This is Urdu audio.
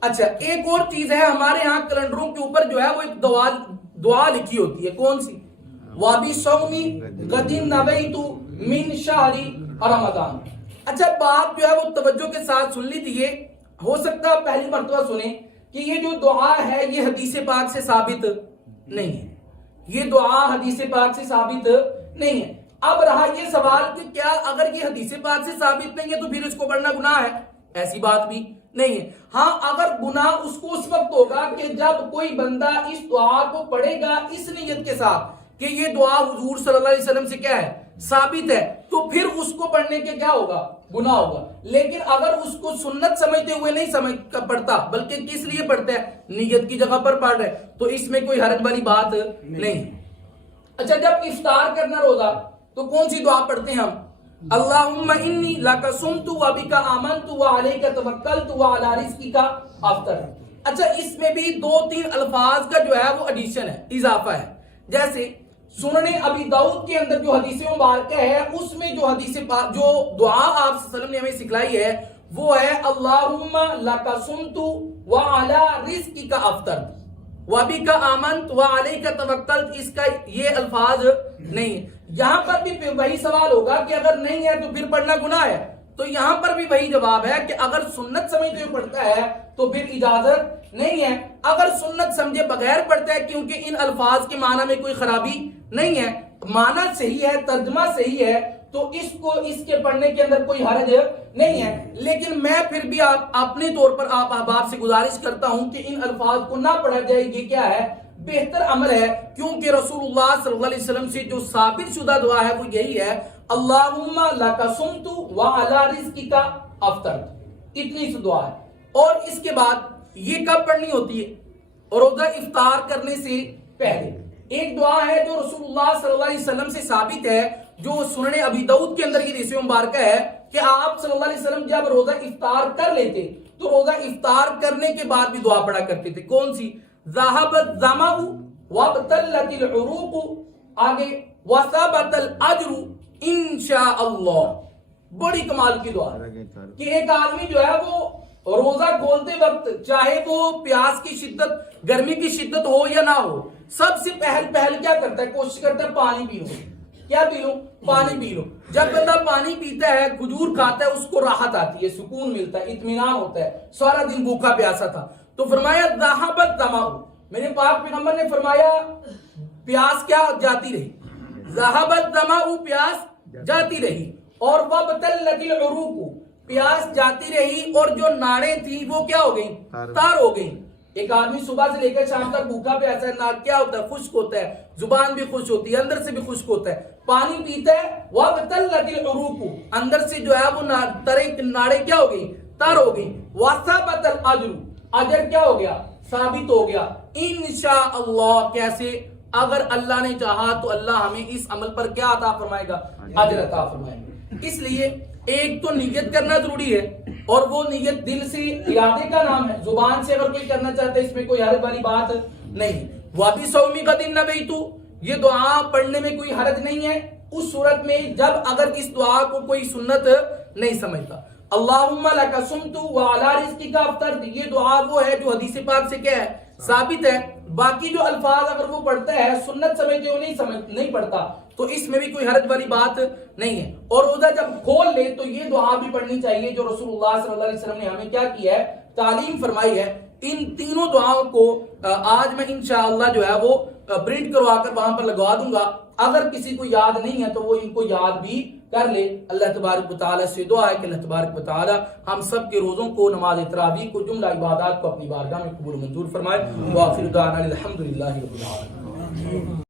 اچھا ایک اور چیز ہے، ہمارے ہاں کیلنڈروں کے اوپر جو ہے وہ ایک دعا لکھی ہوتی ہے، کون سی؟ وَبِصَوْمِ غَدٍ نَوَيْتُ مِنْ شَهْرِ رمضان۔ اچھا بات جو ہے وہ توجہ کے ساتھ سن لیجیے، ہو سکتا ہے پہلی مرتبہ سنیں کہ یہ جو دعا ہے یہ حدیث پاک سے ثابت نہیں ہے، یہ دعا حدیث پاک سے ثابت نہیں ہے۔ اب رہا یہ سوال کہ کیا اگر یہ حدیث پاک سے ثابت نہیں ہے تو پھر اس کو پڑھنا گناہ ہے؟ ایسی بات بھی نہیں ہے۔ ہاں اگر گناہ اس کو اس وقت ہوگا کہ جب کوئی بندہ اس دعا کو پڑھے گا اس نیت کے ساتھ کہ یہ دعا حضور صلی اللہ علیہ وسلم سے کیا ہے؟ ثابت ہے، تو پھر اس کو پڑھنے کے کیا ہوگا؟ گناہ ہوگا۔ لیکن اگر اس کو سنت سمجھتے ہوئے نہیں پڑھتا بلکہ کس لیے پڑھتا ہے؟ نیت کی جگہ پر پڑھ رہے، تو اس میں کوئی حرج والی بات نہیں۔ اچھا جب افطار کرنا روزہ تو کون سی دعا پڑھتے ہیں ہم؟ اللہم انی لک صمت و بک آمنت و علیک توکلت و علی رزقک افطرت۔ اچھا اس میں بھی دو تین الفاظ کا جو ہے وہ ایڈیشن ہے، اضافہ ہے۔ جیسے سنن ابی داؤد کے اندر جو حدیث مبارکہ ہے اس میں جو حدیث جو دعا آپ صلی اللہ علیہ وسلم نے ہمیں سکھلائی ہے وہ ہے اللہم لک صمت و علی رزقک افطرت وَبِكَ آمَنْتُ وَعَلَيْكَ تَوَكَّلْتُ، اس کا یہ الفاظ نہیں ہے۔ یہاں پر بھی وہی سوال ہوگا کہ اگر نہیں ہے تو پھر پڑھنا گناہ ہے، تو یہاں پر بھی وہی جواب ہے کہ اگر سنت سمجھتے ہوئے پڑھتا ہے تو پھر اجازت نہیں ہے، اگر سنت سمجھے بغیر پڑھتا ہے کیونکہ ان الفاظ کے معنی میں کوئی خرابی نہیں ہے، معنی صحیح ہے، ترجمہ صحیح ہے، تو اس کے پڑھنے کے اندر کوئی حرج نہیں ہے۔ لیکن میں پھر بھی اپنے طور پر آپ احباب سے گزارش کرتا ہوں کہ ان الفاظ کو نہ پڑھا جائے، یہ کیا ہے؟ بہتر عمل ہے، کیونکہ رسول اللہ صلی اللہ علیہ وسلم سے جو ثابت شدہ دعا ہے وہ یہی ہے اللہم لک صمت وعلی رزقک افطرت، اتنی سی دعا ہے۔ اور اس کے بعد یہ کب پڑھنی ہوتی ہے؟ روزہ افطار کرنے سے پہلے۔ ایک دعا ہے جو رسول اللہ صلی اللہ علیہ وسلم سے ثابت ہے، جو سنن ابی داؤد کے اندر کی حدیث مبارکہ ہے کہ آپ صلی اللہ علیہ وسلم جب روزہ افطار کر لیتے تو روزہ افطار کرنے کے بعد بھی دعا پڑھا کرتے تھے، کون سی؟ ذهب الظمأ وابتلت العروق، آگے وثبت الاجر انشاء اللہ۔ بڑی کمال کی دعا ہے کہ ایک آدمی جو ہے وہ روزہ کھولتے وقت چاہے وہ پیاس کی شدت، گرمی کی شدت ہو یا نہ ہو، سب سے پہل کیا کرتا ہے؟ کوشش کرتا ہے پانی پی لوں۔ کیا پی لوں؟ پانی پی لو۔ جب بندہ پانی پیتا ہے، کھجور کھاتا ہے، اس کو راحت آتی ہے، سکون ملتا ہے، اطمینان ہوتا ہے، سارا دن بھوکا پیاسا تھا۔ تو فرمایا ذهب الظمأ، میرے پاک پیغمبر نے فرمایا پیاس کیا جاتی رہی، ذهب الظمأ، پیاس جاتی رہی، اور وابتلت العروق، پیاس جاتی رہی اور جو ناڑیں تھی وہ کیا ہو گئیں؟ تار ہو گئیں۔ ایک آدمی صبح سے لے کر شام تک بھوکا پیاسا ہے، ناک کیا ہوتا ہے؟ خشک ہوتا ہے، زبان بھی خشک ہوتی ہے، اندر سے بھی خشک ہوتا ہے، پانی پیتا ہے، وابتلت العروق، اندر سے جو ہے وہ ناڑیں کیا ہو گئی؟ تار ہو گئی، وثبت الاجر، اجر کیا ہو گیا؟ ثابت ہو گیا، انشاءاللہ۔ کیسے؟ اگر اللہ نے چاہا تو اللہ ہمیں اس عمل پر کیا عطا فرمائے گا؟ اجر عطا فرمائے گا۔ اس لیے ایک تو نیت کرنا ضروری ہے، اور وہ نیت دل سے ارادے کا نام ہے، زبان سے اگر کوئی کرنا چاہتا ہے اس میں کوئی حرج والی بات نہیں۔ وَبِصَوْمِ غَدٍ نَوَيْتُ، یہ دعا پڑھنے میں کوئی حرج نہیں ہے اس صورت میں جب اگر اس دعا کو کوئی سنت نہیں سمجھتا۔ اللہم لک صمت وعلی رزقک افطرت، یہ دعا وہ ہے جو حدیث پاک سے کیا ہے؟ ثابت ہے۔ باقی جو الفاظ اگر وہ پڑھتا ہے سنت سمجھتے ہو نہیں پڑھتا تو اس میں بھی کوئی حرج والی بات نہیں ہے۔ اور روزہ جب کھول لے تو یہ دعا بھی پڑھنی چاہیے جو رسول اللہ صلی اللہ علیہ وسلم نے ہمیں کیا کی ہے؟ تعلیم فرمائی ہے۔ ان تینوں دعاؤں کو آج میں انشاءاللہ جو ہے وہ پرنٹ کروا کر وہاں پر لگوا دوں گا، اگر کسی کو یاد نہیں ہے تو وہ ان کو یاد بھی کر لے۔ اللہ تبارک و تعالی سے دعا ہے کہ اللہ تبارک و تعالی ہم سب کے روزوں کو، نماز تراویح کو، جملہ عبادات کو اپنی بارگاہ میں قبول منظور فرمائے۔ وآخر دعوانا الحمدللہ رب العالمین۔